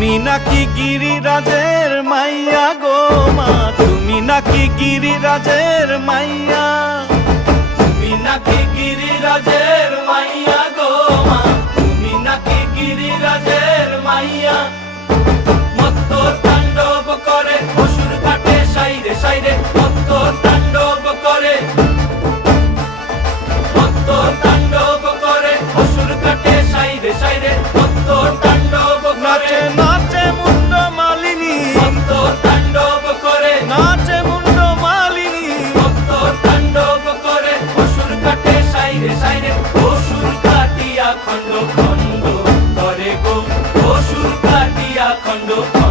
তুমি নাকি গিরিরাজের মাইয়া গো মা, তুমি নাকি গিরিরাজের মাইয়া, তুমি নাকি গিরিরাজের মাইয়া গো মা, তুমি নাকি গিরিরাজের মাইয়া। মত্ত তাণ্ডব করে অসুর কাটে সাইরে সাইরে, মত্ত তাণ্ডব করে, মত্ত তাণ্ডব করে অসুর কাটে সাইরে সাইরে, মত্ত তাণ্ডব নাচে নাচে মুন্ড মালিনী, মত্ত তাণ্ডব করে নাচে মুন্ড মালিনী, মত্ত তাণ্ডব করে অসুর কাটে সাইরে সাইরে, অসুর কাটিয়া খণ্ড খণ্ড করে গো, অসুর কাটিয়া খণ্ড খণ্ড